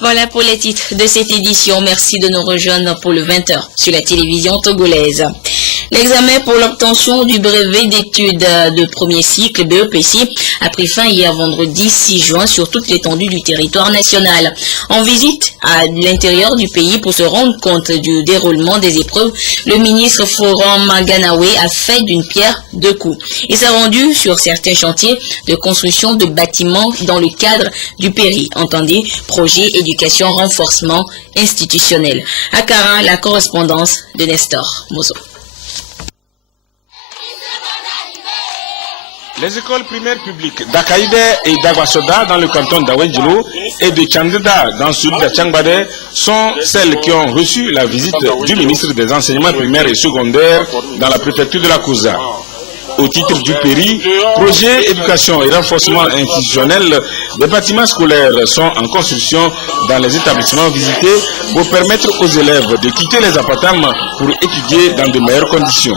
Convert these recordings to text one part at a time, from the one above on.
Voilà pour les titres de cette édition. Merci de nous rejoindre pour le 20h sur la télévision togolaise. L'examen pour l'obtention du brevet d'études de premier cycle BEPC a pris fin hier vendredi 6 juin sur toute l'étendue du territoire national. En visite à l'intérieur du pays pour se rendre compte du déroulement des épreuves, le ministre Forum Ganawe a fait d'une pierre deux coups. Il s'est rendu sur certains chantiers de construction de bâtiments dans le cadre du PERI, entendez, projet éducation renforcement institutionnel. À Kara, la correspondance de Nestor Mozo. Les écoles primaires publiques d'Akaïde et d'Agwasoda dans le canton d'Awenjilo et de Tchandeda dans celui de Tchangbade sont celles qui ont reçu la visite du ministre des enseignements primaires et secondaires dans la préfecture de la Kouza. Au titre du PERI, projet éducation et renforcement institutionnel, des bâtiments scolaires sont en construction dans les établissements visités pour permettre aux élèves de quitter les appartements pour étudier dans de meilleures conditions.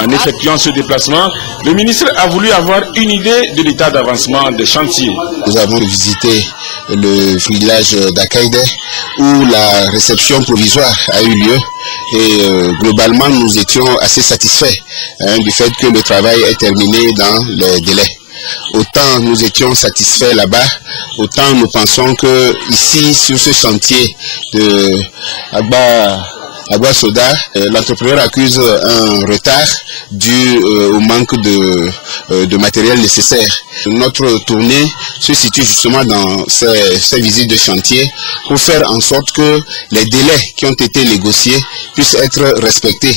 En effectuant ce déplacement, le ministre a voulu avoir une idée de l'état d'avancement des chantiers. Nous avons visité le village d'Akaïde où la réception provisoire a eu lieu et globalement nous étions assez satisfaits du fait que le travail est terminé dans les délais. Autant nous étions satisfaits là-bas, autant nous pensons que ici sur ce chantier de Agwasoda, l'entrepreneur accuse un retard dû au manque de matériel nécessaire. Notre tournée se situe justement dans ces visites de chantier pour faire en sorte que les délais qui ont été négociés puissent être respectés.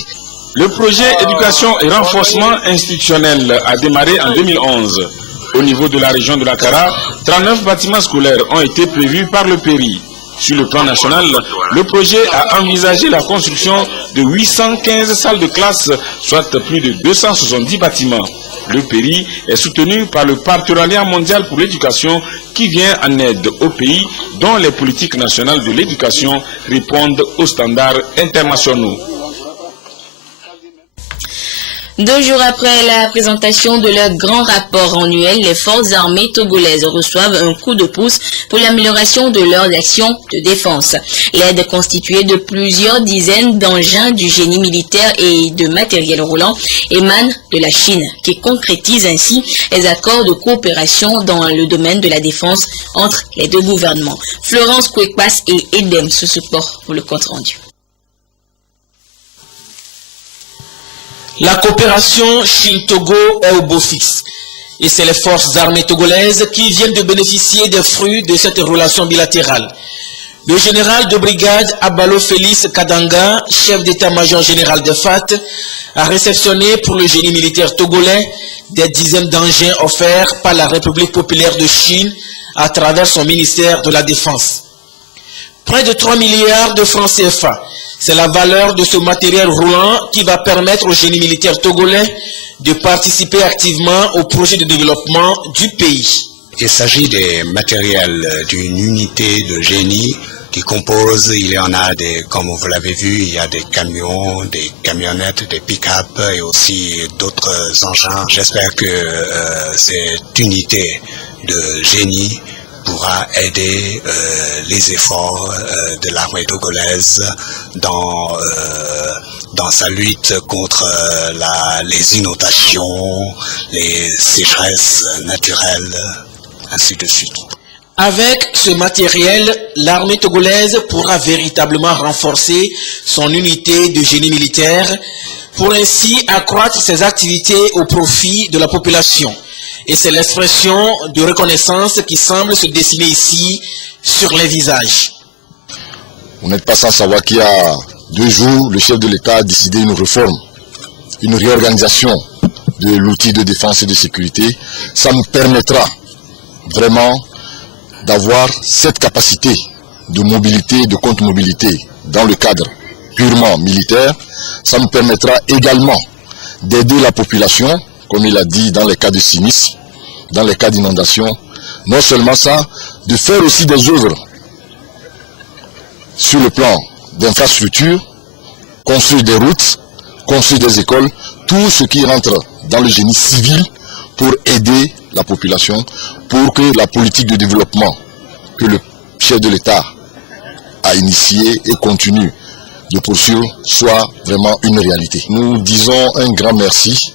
Le projet éducation et renforcement institutionnel a démarré en 2011. Au niveau de la région de la Kara, 39 bâtiments scolaires ont été prévus par le PERI. Sur le plan national, le projet a envisagé la construction de 815 salles de classe, soit plus de 270 bâtiments. Le PERI est soutenu par le Partenariat mondial pour l'éducation qui vient en aide aux pays dont les politiques nationales de l'éducation répondent aux standards internationaux. 2 jours après la présentation de leur grand rapport annuel, les forces armées togolaises reçoivent un coup de pouce pour l'amélioration de leurs actions de défense. L'aide constituée de plusieurs dizaines d'engins du génie militaire et de matériel roulant émane de la Chine, qui concrétise ainsi les accords de coopération dans le domaine de la défense entre les deux gouvernements. Florence Kwekpas et Edem se supportent pour le compte rendu. La coopération Chine-Togo est au beau fixe. Et c'est les forces armées togolaises qui viennent de bénéficier des fruits de cette relation bilatérale. Le général de brigade Abalo Félix Kadanga, chef d'état-major général de FAT, a réceptionné pour le génie militaire togolais des dizaines d'engins offerts par la République populaire de Chine à travers son ministère de la Défense. Près de 3 milliards de francs CFA. C'est la valeur de ce matériel roulant qui va permettre au génie militaire togolais de participer activement au projet de développement du pays. Il s'agit des matériels d'une unité de génie qui compose, il y en a des, comme vous l'avez vu, il y a des camions, des camionnettes, des pick-up et aussi d'autres engins. J'espère que cette unité de génie pourra aider les efforts de l'armée togolaise dans sa lutte contre les inondations, les sécheresses naturelles, ainsi de suite. Avec ce matériel, l'armée togolaise pourra véritablement renforcer son unité de génie militaire pour ainsi accroître ses activités au profit de la population. Et c'est l'expression de reconnaissance qui semble se dessiner ici sur les visages. Vous n'êtes pas sans savoir qu'il y a 2 jours, le chef de l'État a décidé une réforme, une réorganisation de l'outil de défense et de sécurité. Ça nous permettra vraiment d'avoir cette capacité de mobilité, de contre-mobilité dans le cadre purement militaire. Ça nous permettra également d'aider la population, comme il a dit, dans les cas de sinistre, dans les cas d'inondation. Non seulement ça, de faire aussi des œuvres sur le plan d'infrastructure, construire des routes, construire des écoles, tout ce qui rentre dans le génie civil pour aider la population, pour que la politique de développement que le chef de l'État a initié et continue de poursuivre soit vraiment une réalité. Nous disons un grand merci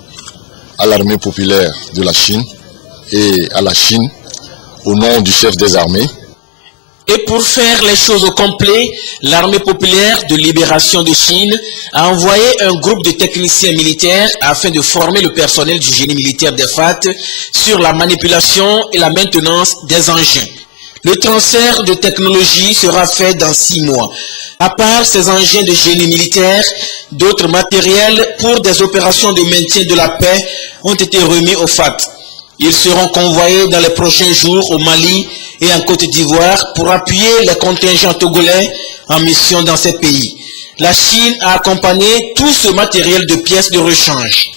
à l'armée populaire de la Chine et à la Chine au nom du chef des armées. Et pour faire les choses au complet, l'armée populaire de libération de Chine a envoyé un groupe de techniciens militaires afin de former le personnel du génie militaire des FAT sur la manipulation et la maintenance des engins. Le transfert de technologie sera fait dans 6 mois. À part ces engins de génie militaire, d'autres matériels pour des opérations de maintien de la paix ont été remis aux FAT. Ils seront convoyés dans les prochains jours au Mali et en Côte d'Ivoire pour appuyer les contingents togolais en mission dans ces pays. La Chine a accompagné tout ce matériel de pièces de rechange.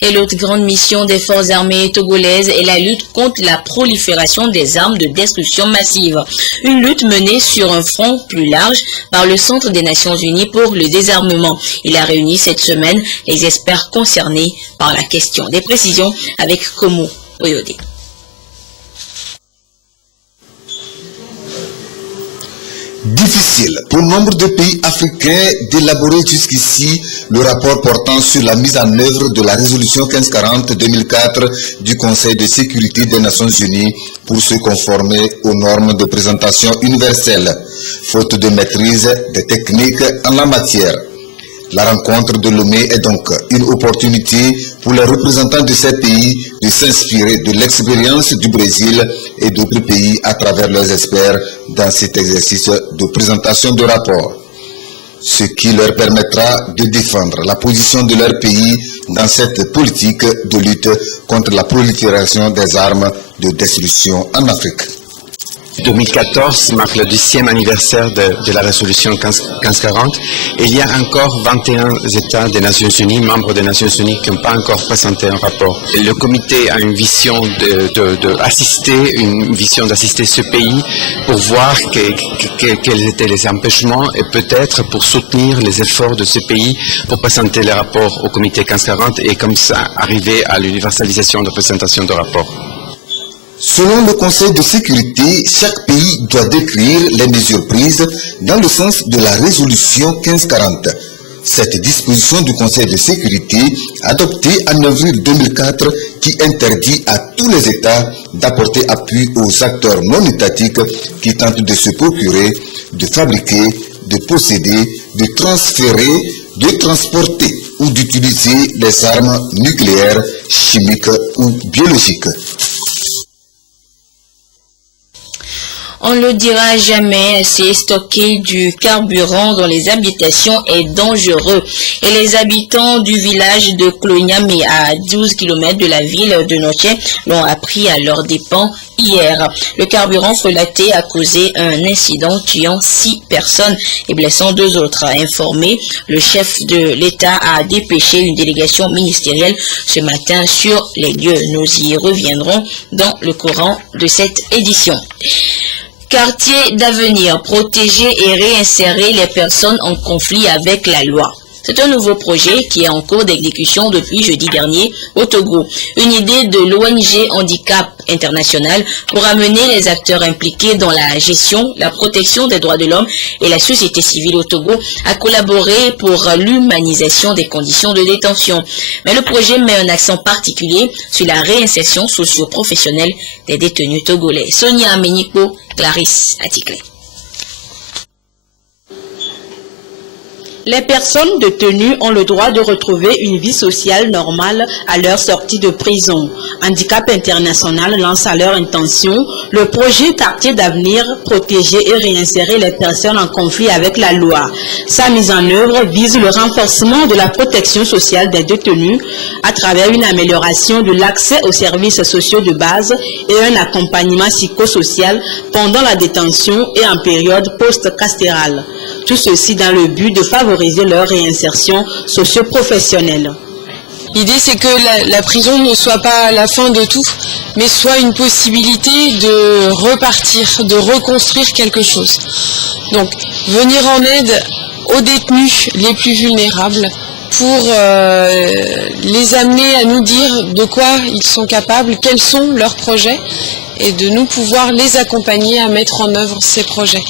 Et l'autre grande mission des forces armées togolaises est la lutte contre la prolifération des armes de destruction massive. Une lutte menée sur un front plus large par le Centre des Nations Unies pour le désarmement. Il a réuni cette semaine les experts concernés par la question. Des précisions avec Komo Oyode. Difficile pour nombre de pays africains d'élaborer jusqu'ici le rapport portant sur la mise en œuvre de la résolution 1540-2004 du Conseil de sécurité des Nations Unies pour se conformer aux normes de présentation universelle, faute de maîtrise des techniques en la matière. La rencontre de Lomé est donc une opportunité pour les représentants de ces pays de s'inspirer de l'expérience du Brésil et d'autres pays à travers leurs experts dans cet exercice de présentation de rapport, ce qui leur permettra de défendre la position de leur pays dans cette politique de lutte contre la prolifération des armes de destruction en Afrique. 2014 marque le 10e anniversaire de la résolution 1540. Il y a encore 21 États des Nations Unies, membres des Nations Unies, qui n'ont pas encore présenté un rapport. Et le comité a une vision d'assister ce pays pour voir quels étaient les empêchements et peut-être pour soutenir les efforts de ce pays pour présenter les rapports au comité 1540 et comme ça arriver à l'universalisation de la présentation de rapports. Selon le Conseil de sécurité, chaque pays doit décrire les mesures prises dans le sens de la résolution 1540. Cette disposition du Conseil de sécurité, adoptée en avril 2004, qui interdit à tous les États d'apporter appui aux acteurs non étatiques qui tentent de se procurer, de fabriquer, de posséder, de transférer, de transporter ou d'utiliser les armes nucléaires, chimiques ou biologiques. On ne le dira jamais, c'est stocker du carburant dans les habitations est dangereux. Et les habitants du village de Klonyame, à 12 km de la ville de Noche, l'ont appris à leurs dépens hier. Le carburant frelaté a causé un incident tuant 6 personnes et blessant 2 autres. Informé, le chef de l'État a dépêché une délégation ministérielle ce matin sur les lieux. Nous y reviendrons dans le courant de cette édition. Quartier d'avenir, protéger et réinsérer les personnes en conflit avec la loi. C'est un nouveau projet qui est en cours d'exécution depuis jeudi dernier au Togo. Une idée de l'ONG Handicap International pour amener les acteurs impliqués dans la gestion, la protection des droits de l'homme et la société civile au Togo à collaborer pour l'humanisation des conditions de détention. Mais le projet met un accent particulier sur la réinsertion socio-professionnelle des détenus togolais. Sonia Ameniko, Clarisse Atikle. Les personnes détenues ont le droit de retrouver une vie sociale normale à leur sortie de prison. Handicap International lance à leur intention le projet Quartier d'avenir, protéger et réinsérer les personnes en conflit avec la loi. Sa mise en œuvre vise le renforcement de la protection sociale des détenus à travers une amélioration de l'accès aux services sociaux de base et un accompagnement psychosocial pendant la détention et en période post-carcérale. Tout ceci dans le but de favoriser leur réinsertion socio-professionnelle. L'idée, c'est que la prison ne soit pas la fin de tout, mais soit une possibilité de repartir, de reconstruire quelque chose. Donc, venir en aide aux détenus les plus vulnérables pour les amener à nous dire de quoi ils sont capables, quels sont leurs projets, et de nous pouvoir les accompagner à mettre en œuvre ces projets.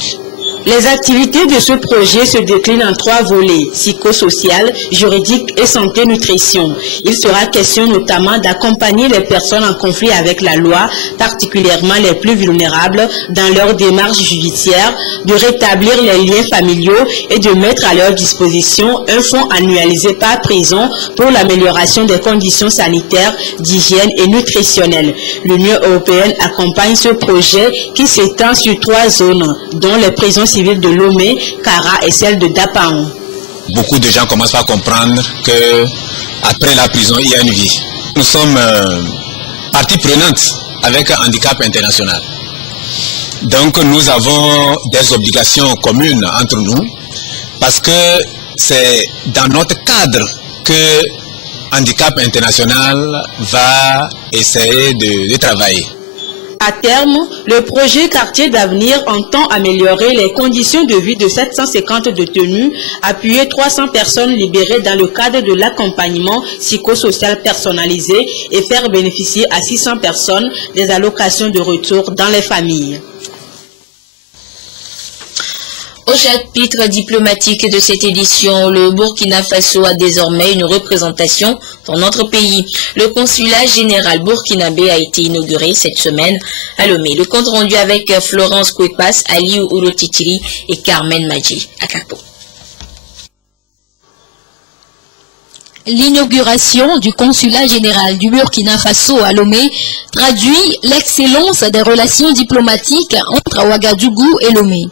Les activités de ce projet se déclinent en 3 volets, psychosocial, juridique et santé-nutrition. Il sera question notamment d'accompagner les personnes en conflit avec la loi, particulièrement les plus vulnérables, dans leur démarche judiciaire, de rétablir les liens familiaux et de mettre à leur disposition un fonds annualisé par prison pour l'amélioration des conditions sanitaires, d'hygiène et nutritionnelles. L'Union européenne accompagne ce projet qui s'étend sur 3 zones, dont les prisons civiles de Lomé, Kara et celle de Dapaon. Beaucoup de gens commencent à comprendre que après la prison, il y a une vie. Nous sommes partie prenante avec Handicap International. Donc nous avons des obligations communes entre nous parce que c'est dans notre cadre que Handicap International va essayer de travailler. À terme, le projet Quartier d'avenir entend améliorer les conditions de vie de 750 détenus, appuyer 300 personnes libérées dans le cadre de l'accompagnement psychosocial personnalisé et faire bénéficier à 600 personnes des allocations de retour dans les familles. Au chapitre diplomatique de cette édition, le Burkina Faso a désormais une représentation dans notre pays. Le consulat général burkinabé a été inauguré cette semaine à Lomé. Le compte rendu avec Florence Kouepas, Aliou Oulotitiri et Carmen Madji à Kapo. L'inauguration du consulat général du Burkina Faso à Lomé traduit l'excellence des relations diplomatiques entre Ouagadougou et Lomé.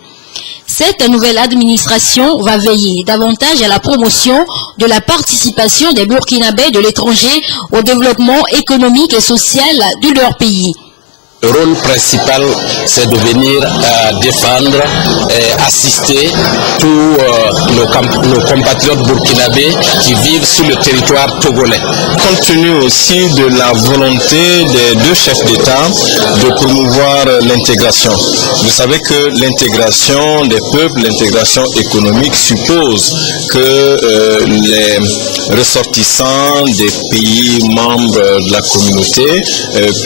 Cette nouvelle administration va veiller davantage à la promotion de la participation des Burkinabés de l'étranger au développement économique et social de leur pays. Le rôle principal, c'est de venir défendre et assister tous nos compatriotes burkinabés qui vivent sur le territoire togolais. Compte tenu aussi de la volonté des 2 chefs d'État de promouvoir l'intégration. Vous savez que l'intégration des peuples, l'intégration économique suppose que les ressortissants des pays membres de la communauté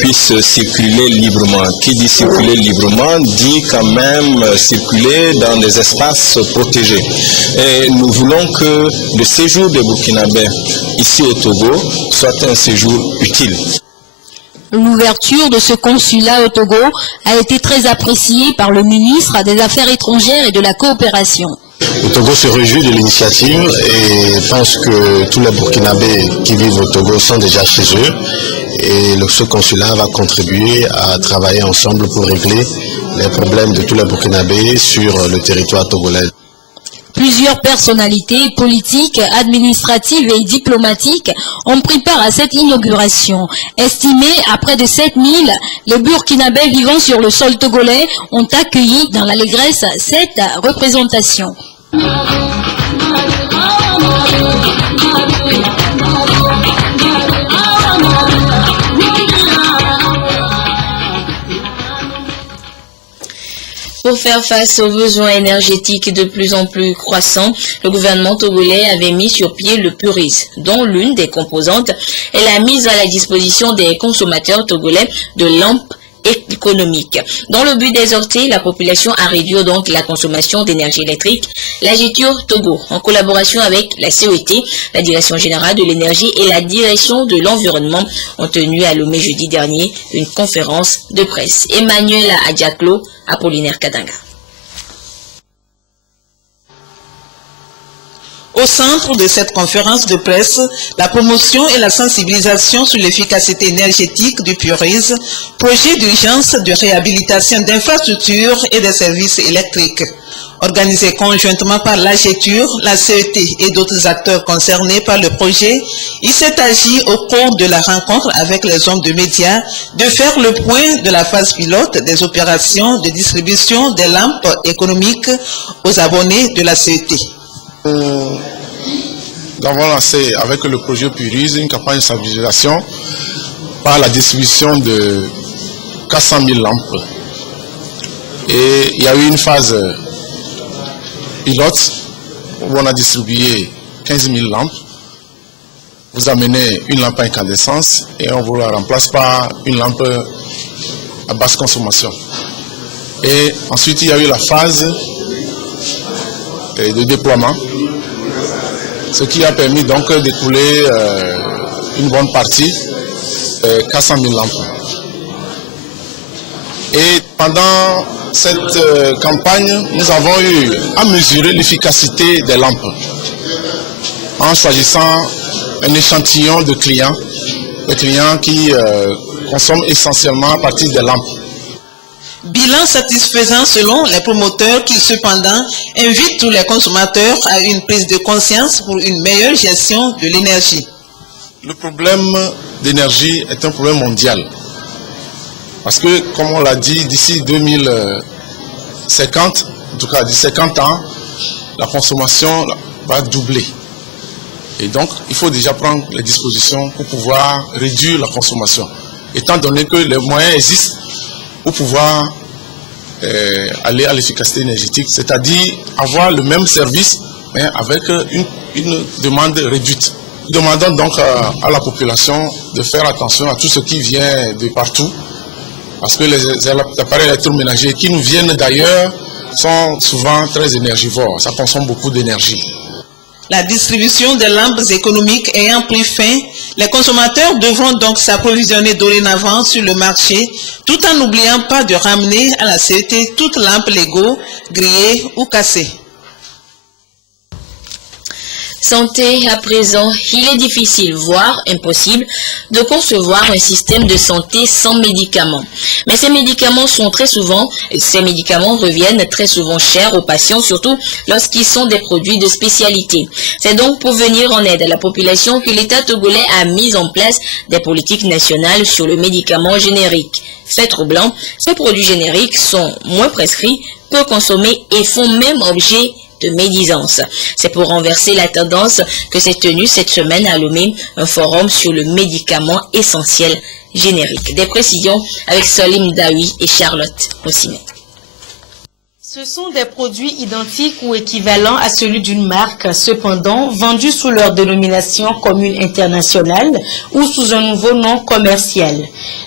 puissent circuler librement. Qui dit circuler librement dit quand même circuler dans des espaces protégés. Et nous voulons que le séjour des Burkinabés ici au Togo soit un séjour utile. L'ouverture de ce consulat au Togo a été très appréciée par le ministre des Affaires étrangères et de la coopération. Le Togo se réjouit de l'initiative et pense que tous les Burkinabés qui vivent au Togo sont déjà chez eux. Et ce consulat va contribuer à travailler ensemble pour régler les problèmes de tous les Burkinabés sur le territoire togolais. Plusieurs personnalités politiques, administratives et diplomatiques ont pris part à cette inauguration. Estimés à près de 7000, les Burkinabés vivant sur le sol togolais ont accueilli dans l'allégresse cette représentation. Pour faire face aux besoins énergétiques de plus en plus croissants, le gouvernement togolais avait mis sur pied le PURIS, dont l'une des composantes est la mise à la disposition des consommateurs togolais de lampes économiques. Dans le but d'exhorter la population à réduire donc la consommation d'énergie électrique, la GETUR Togo, en collaboration avec la CET, la Direction générale de l'énergie et la Direction de l'environnement, ont tenu à Lomé jeudi dernier une conférence de presse. Emmanuel Adjaklo, Apollinaire Kadanga. Au centre de cette conférence de presse, la promotion et la sensibilisation sur l'efficacité énergétique du PURIS, projet d'urgence de réhabilitation d'infrastructures et de services électriques. Organisé conjointement par la GETUR, la CET et d'autres acteurs concernés par le projet, il s'est agi au cours de la rencontre avec les hommes de médias de faire le point de la phase pilote des opérations de distribution des lampes économiques aux abonnés de la CET. Nous avons lancé avec le projet PURIS une campagne de sensibilisation par la distribution de 400 000 lampes. Et il y a eu une phase pilote où on a distribué 15 000 lampes. Vous amenez une lampe à incandescence et on vous la remplace par une lampe à basse consommation. Et ensuite, il y a eu la phase de déploiement, ce qui a permis donc d'écouler une bonne partie, 400 000 lampes. Et pendant cette campagne, nous avons eu à mesurer l'efficacité des lampes en choisissant un échantillon de clients, des clients qui consomment essentiellement à partir des lampes. Bilan satisfaisant selon les promoteurs qui cependant invitent tous les consommateurs à une prise de conscience pour une meilleure gestion de l'énergie. Le problème d'énergie est un problème mondial. Parce que, comme on l'a dit, d'ici 2050, en tout cas d'ici 50 ans, la consommation va doubler. Et donc, il faut déjà prendre les dispositions pour pouvoir réduire la consommation. Étant donné que les moyens existent pour pouvoir aller à l'efficacité énergétique, c'est-à-dire avoir le même service, mais avec une demande réduite. Nous demandons donc à la population de faire attention à tout ce qui vient de partout, parce que les appareils électroménagers qui nous viennent d'ailleurs sont souvent très énergivores, ça consomme beaucoup d'énergie. La distribution des lampes économiques ayant pris fin, les consommateurs devront donc s'approvisionner dorénavant sur le marché, tout en n'oubliant pas de ramener à la CET toutes lampes légaux, grillées ou cassées. Santé à présent, il est difficile, voire impossible, de concevoir un système de santé sans médicaments. Mais ces médicaments reviennent très souvent chers aux patients, surtout lorsqu'ils sont des produits de spécialité. C'est donc pour venir en aide à la population que l'État togolais a mis en place des politiques nationales sur le médicament générique. Fait troublant, ces produits génériques sont moins prescrits, peu consommés et font même objet de médisance. C'est pour renverser la tendance que s'est tenu cette semaine à Lomé un forum sur le médicament essentiel générique. Des précisions avec Solim Daoui et Charlotte Ossimet. Ce sont des produits identiques ou équivalents à celui d'une marque, cependant vendus sous leur dénomination commune internationale ou sous un nouveau nom commercial.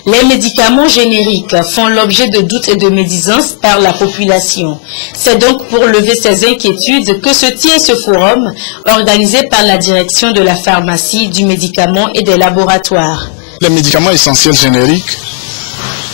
Les médicaments génériques font l'objet de doutes et de médisances par la population. C'est donc pour lever ces inquiétudes que se tient ce forum organisé par la direction de la pharmacie, du médicament et des laboratoires. Les médicaments essentiels génériques,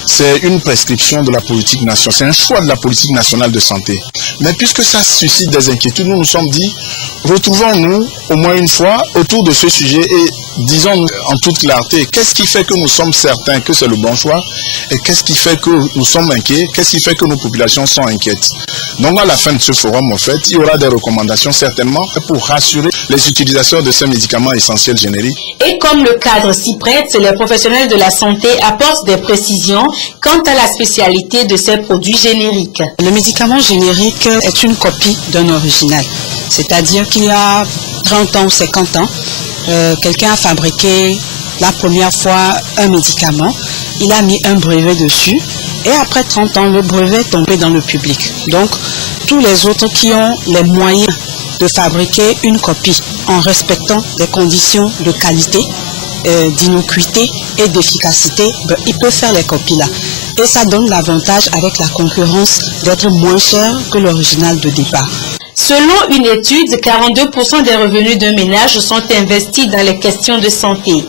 c'est une prescription de la politique nationale, c'est un choix de la politique nationale de santé. Mais puisque ça suscite des inquiétudes, nous nous sommes dit, retrouvons-nous au moins une fois autour de ce sujet et disons en toute clarté, qu'est-ce qui fait que nous sommes certains que c'est le bon choix et qu'est-ce qui fait que nous sommes inquiets, qu'est-ce qui fait que nos populations sont inquiètes. Donc à la fin de ce forum, en fait, il y aura des recommandations certainement pour rassurer les utilisateurs de ces médicaments essentiels génériques. Et comme le cadre s'y prête, les professionnels de la santé apportent des précisions quant à la spécialité de ces produits génériques. Le médicament générique est une copie d'un original. C'est-à-dire qu'il y a 30 ans ou 50 ans, quelqu'un a fabriqué la première fois un médicament, il a mis un brevet dessus et après 30 ans, le brevet est tombé dans le public. Donc, tous les autres qui ont les moyens de fabriquer une copie en respectant les conditions de qualité, d'innocuité et d'efficacité, ils peuvent faire les copies là. Et ça donne l'avantage avec la concurrence d'être moins cher que l'original de départ. Selon une étude, 42% des revenus d'un ménage sont investis dans les questions de santé.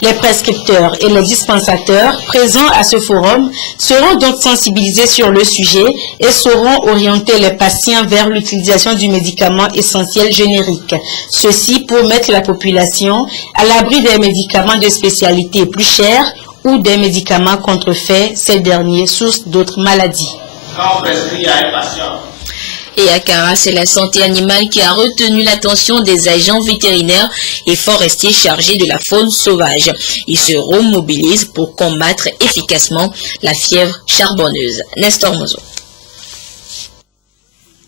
Les prescripteurs et les dispensateurs présents à ce forum seront donc sensibilisés sur le sujet et sauront orienter les patients vers l'utilisation du médicament essentiel générique. Ceci pour mettre la population à l'abri des médicaments de spécialité plus chers ou des médicaments contrefaits, ces derniers source d'autres maladies. Quand on prescrit à un patient, Et à Kara, c'est la santé animale qui a retenu l'attention des agents vétérinaires et forestiers chargés de la faune sauvage. Ils se remobilisent pour combattre efficacement la fièvre charbonneuse. Nestor Mozo.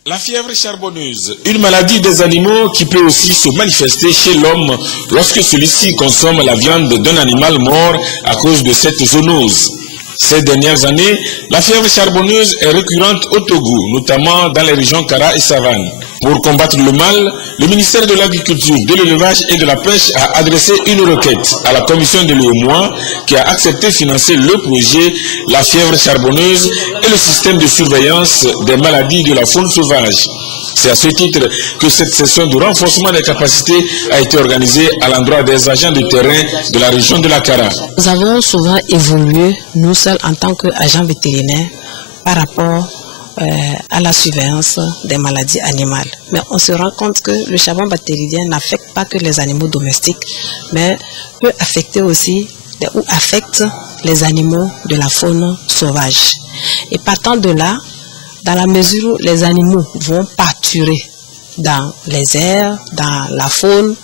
La fièvre charbonneuse, une maladie des animaux qui peut aussi se manifester chez l'homme lorsque celui-ci consomme la viande d'un animal mort à cause de cette zoonose. Ces dernières années, la fièvre charbonneuse est récurrente au Togo, notamment dans les régions Kara et Savane. Pour combattre le mal, le ministère de l'Agriculture, de l'Élevage et de la Pêche a adressé une requête à la commission de l'UEMOA qui a accepté de financer le projet La fièvre charbonneuse et le système de surveillance des maladies de la faune sauvage. C'est à ce titre que cette session de renforcement des capacités a été organisée à l'endroit des agents de terrain de la région de la Kara. Nous avons souvent évolué, nous seuls en tant qu'agents vétérinaires, par rapport à la surveillance des maladies animales. Mais on se rend compte que le charbon bactérien n'affecte pas que les animaux domestiques, mais peut affecter aussi ou affecte les animaux de la faune sauvage. Et partant de là, dans la mesure où les animaux vont pâturer dans les airs, dans la faune,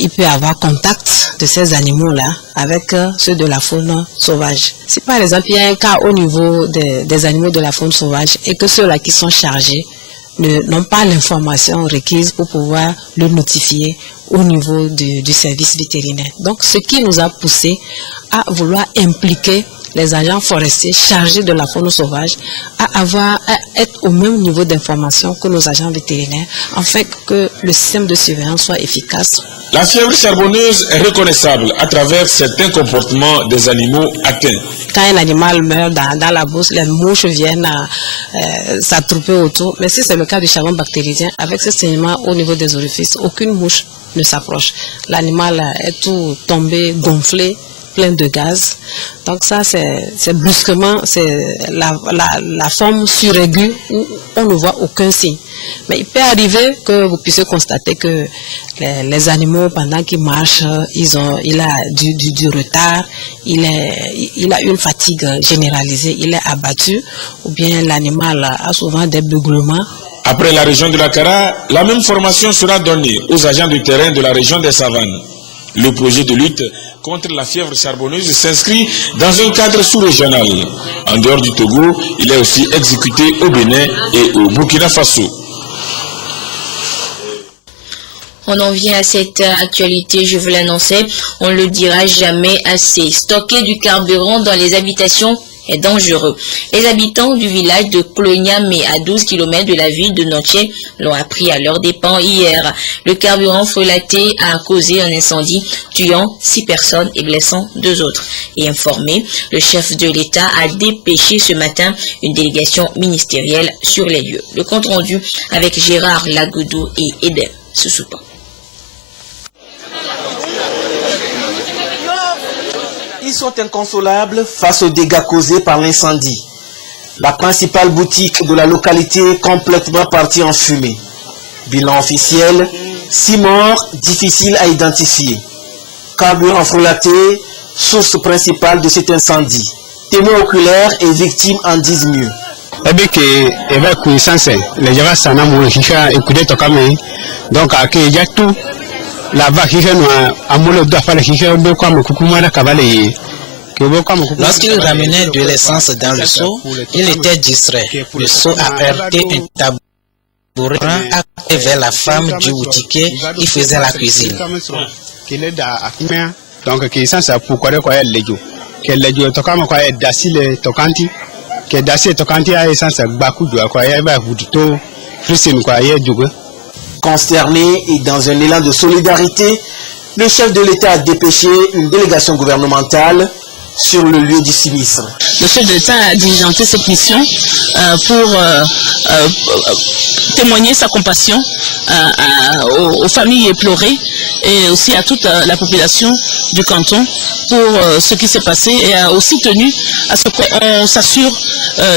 il peut y avoir contact de ces animaux-là avec ceux de la faune sauvage. Si par exemple il y a un cas au niveau des animaux de la faune sauvage et que ceux-là qui sont chargés n'ont pas l'information requise pour pouvoir le notifier au niveau du service vétérinaire. Donc ce qui nous a poussé à vouloir impliquer les agents forestiers chargés de la faune sauvage à être au même niveau d'information que nos agents vétérinaires, afin que le système de surveillance soit efficace. La fièvre charbonneuse est reconnaissable à travers certains comportements des animaux atteints. Quand un animal meurt dans la bourse, les mouches viennent s'attrouper autour. Mais si c'est le cas du charbon bactérien, avec ce saignement au niveau des orifices, aucune mouche ne s'approche. L'animal est tout tombé, gonflé, plein de gaz. Donc ça, c'est brusquement, c'est la forme suraiguë où on ne voit aucun signe. Mais il peut arriver que vous puissiez constater que les animaux, pendant qu'ils marchent, il a du retard, il a une fatigue généralisée, il est abattu, ou bien l'animal a souvent des beuglements. Après la région de la Kara, la même formation sera donnée aux agents de terrain de la région des Savanes. Le projet de lutte contre la fièvre charbonneuse s'inscrit dans un cadre sous-régional. En dehors du Togo, il est aussi exécuté au Bénin et au Burkina Faso. On en vient à cette actualité, je vous l'annonçais, on ne le dira jamais assez. Stocker du carburant dans les habitations est dangereux. Les habitants du village de Klonyamé, à 12 km de la ville de Noché, l'ont appris à leurs dépens hier. Le carburant frelaté a causé un incendie, tuant 6 personnes et blessant 2 autres. Et informé, le chef de l'État a dépêché ce matin une délégation ministérielle sur les lieux. Le compte rendu avec Gérard Lagoudou et Eden Soussoupa. Ils sont inconsolables face aux dégâts causés par l'incendie. La principale boutique de la localité est complètement partie en fumée. Bilan officiel, 6 morts, difficiles à identifier. Carburant frelaté, source principale de cet incendie. Témoins oculaires et victimes en disent mieux. Donc, il y a tout. Lorsqu'il ramenait de l'essence dans le seau, il était distrait. Le seau a heurté un tabouret vers la femme du boutiquier qui faisait la cuisine. Donc, Consterné et dans un élan de solidarité, le chef de l'État a dépêché une délégation gouvernementale sur le lieu du sinistre. Le chef de l'État a diligenté cette mission pour témoigner sa compassion aux familles éplorées et aussi à toute la population du canton pour ce qui s'est passé, et a aussi tenu à ce qu'on s'assure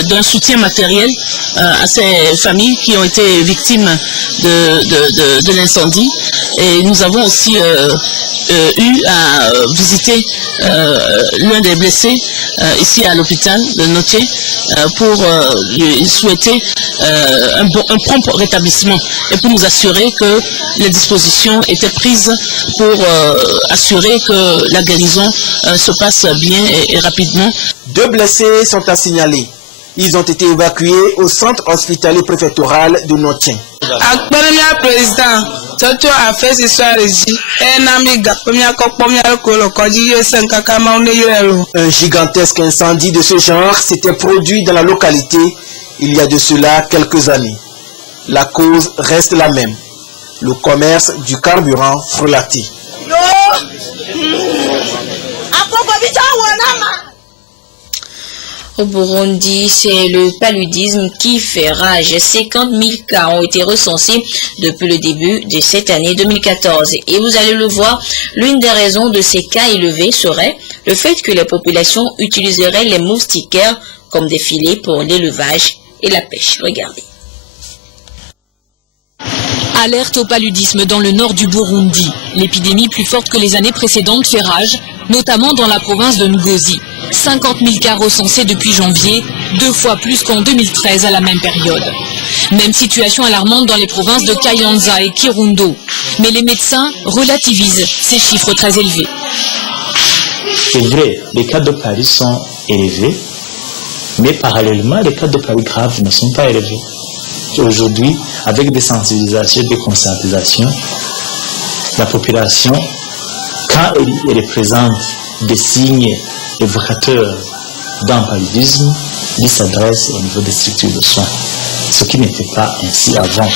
d'un soutien matériel à ces familles qui ont été victimes de l'incendie. Et nous avons aussi eu à visiter l'un des blessés ici à l'hôpital de Noché pour lui souhaiter un prompt rétablissement et pour nous assurer que les dispositions étaient prises pour assurer que la guérison se passe bien et rapidement. 2 blessés sont à signaler. Ils ont été évacués au centre hospitalier préfectoral de Noché. Président, a fait ce soir un gigantesque incendie de ce genre s'était produit dans la localité il y a de cela quelques années. la cause reste la même, le commerce du carburant frelaté. Au Burundi, c'est le paludisme qui fait rage. 50 000 cas ont été recensés depuis le début de cette année 2014. Et vous allez le voir, l'une des raisons de ces cas élevés serait le fait que les populations utiliseraient les moustiquaires comme des filets pour l'élevage et la pêche. Regardez. Alerte au paludisme dans le nord du Burundi. L'épidémie plus forte que les années précédentes fait rage, notamment dans la province de Ngozi. 50 000 cas recensés depuis janvier, 2 fois plus qu'en 2013 à la même période. Même situation alarmante dans les provinces de Kayanza et Kirundo. Mais les médecins relativisent ces chiffres très élevés. C'est vrai, les cas de palu sont élevés, mais parallèlement, les cas de palu graves ne sont pas élevés. Aujourd'hui, avec des sensibilisations, des conscientisations, la population, quand elle présente des signes évocateurs d'un paludisme, il s'adresse au niveau des structures de soins, ce qui n'était pas ainsi avant.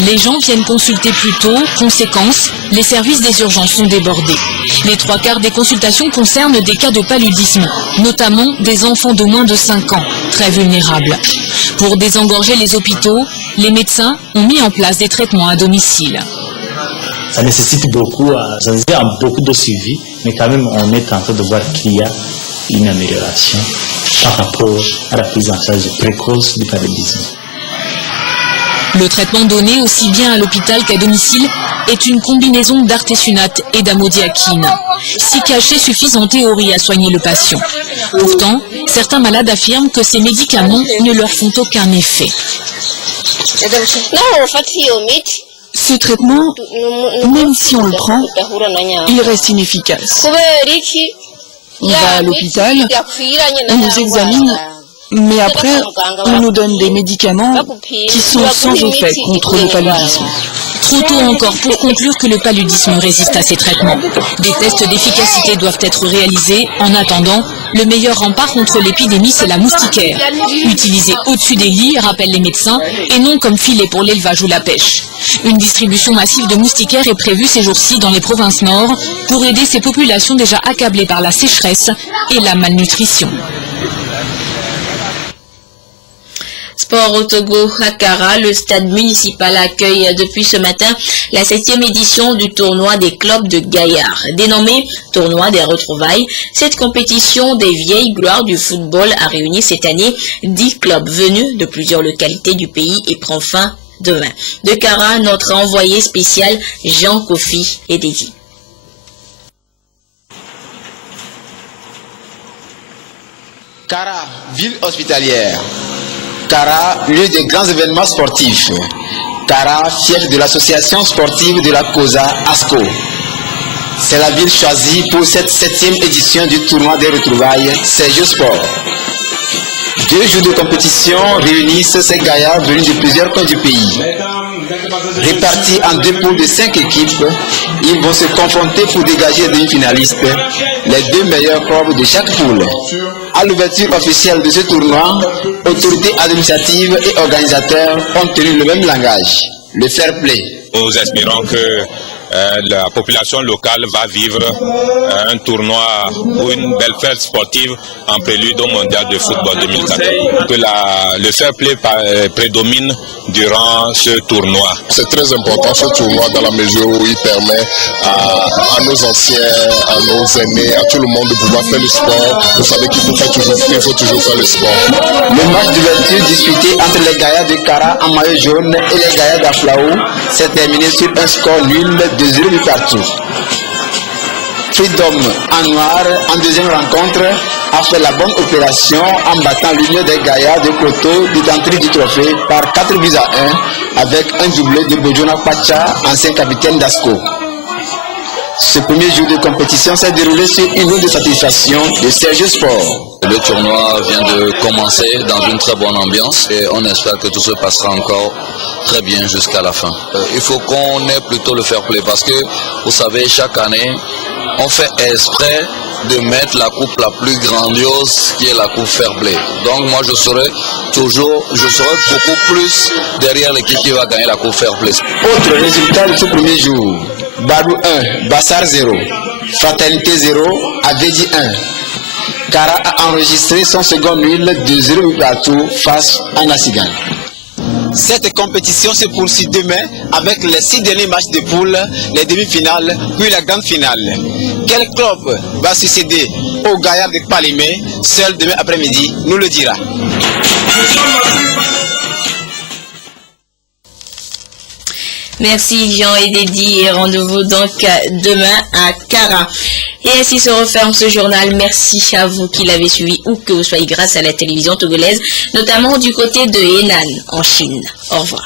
Les gens viennent consulter plus tôt, conséquence, les services des urgences sont débordés. Les 3/4 des consultations concernent des cas de paludisme, notamment des enfants de moins de 5 ans, très vulnérables. Pour désengorger les hôpitaux, les médecins ont mis en place des traitements à domicile. Ça nécessite beaucoup de suivi, mais quand même on est en train de voir qu'il y a une amélioration par rapport à la prise en charge précoce du paludisme. Le traitement donné aussi bien à l'hôpital qu'à domicile est une combinaison d'artesunate et d'amodiaquine. 6 cachets suffisent en théorie à soigner le patient. Pourtant, certains malades affirment que ces médicaments ne leur font aucun effet. Ce traitement, même si on le prend, il reste inefficace. On va à l'hôpital, on nous examine, mais après, on nous donne des médicaments qui sont sans effet contre le paludisme. Trop tôt encore pour conclure que le paludisme résiste à ces traitements. Des tests d'efficacité doivent être réalisés. En attendant, le meilleur rempart contre l'épidémie, c'est la moustiquaire. Utilisée au-dessus des lits, rappellent les médecins, et non comme filet pour l'élevage ou la pêche. Une distribution massive de moustiquaires est prévue ces jours-ci dans les provinces nord pour aider ces populations déjà accablées par la sécheresse et la malnutrition. Sport au Togo, à Kara, le stade municipal accueille depuis ce matin la 7e édition du tournoi des clubs de Gaillard. Dénommé Tournoi des retrouvailles, cette compétition des vieilles gloires du football a réuni cette année 10 clubs venus de plusieurs localités du pays et prend fin demain. De Kara, notre envoyé spécial Jean Kofi est dédié. Kara, ville hospitalière. Kara, lieu des grands événements sportifs. Kara, fief de l'association sportive de la COSA, ASCO. C'est la ville choisie pour cette 7e édition du tournoi des retrouvailles Sergio Sport. 2 jours de compétition réunissent ces gaillards venus de plusieurs coins du pays. Répartis en 2 poules de 5 équipes, ils vont se confronter pour dégager les demi-finalistes, les 2 meilleurs clubs de chaque poule. À l'ouverture officielle de ce tournoi, autorités administratives et organisateurs ont tenu le même langage, le fair play. Nous espérons que la population locale va vivre un tournoi ou une belle fête sportive en prélude au mondial de football 2014. Que le fair play prédomine durant ce tournoi. C'est très important ce tournoi dans la mesure où il permet à nos anciens, à nos aînés, à tout le monde de pouvoir faire le sport. Vous savez qu'il faut toujours faire le sport. Le match d'ouverture disputé entre les gaillards de Kara en maillot jaune et les gaillards d'Aflaou s'est terminé sur un score nul de 0 but partout. Freedom en noir en deuxième rencontre a fait la bonne opération en battant l'union des gaillards de Koto, détentrice du trophée, par 4 buts à 1 avec un doublé de Bojona Pacha, ancien capitaine d'Asco. Ce premier jour de compétition s'est déroulé sur une note de satisfaction de Sergio Sport. Le tournoi vient de commencer dans une très bonne ambiance et on espère que tout se passera encore très bien jusqu'à la fin. Il faut qu'on ait plutôt le fair play parce que, vous savez, chaque année, on fait exprès de mettre la coupe la plus grandiose qui est la coupe Fair Play. Donc moi je serai beaucoup plus derrière l'équipe qui va gagner la coupe Fair Play. Autre résultat de ce premier jour, Badou 1, Bassar 0, Fraternité 0, Avedi 1. Kara a enregistré son second nul de 0 partout face à Nassigan. Cette compétition se poursuit demain avec les 6 derniers matchs de poule, les demi-finales, puis la grande finale. Quel club va succéder au Gaillard de Palimé? Seul demain après-midi nous le dira. Merci Jean et Dédi et rendez-vous donc demain à Kara. Et ainsi se referme ce journal. Merci à vous qui l'avez suivi ou que vous soyez grâce à la télévision togolaise, notamment du côté de Henan en Chine. Au revoir.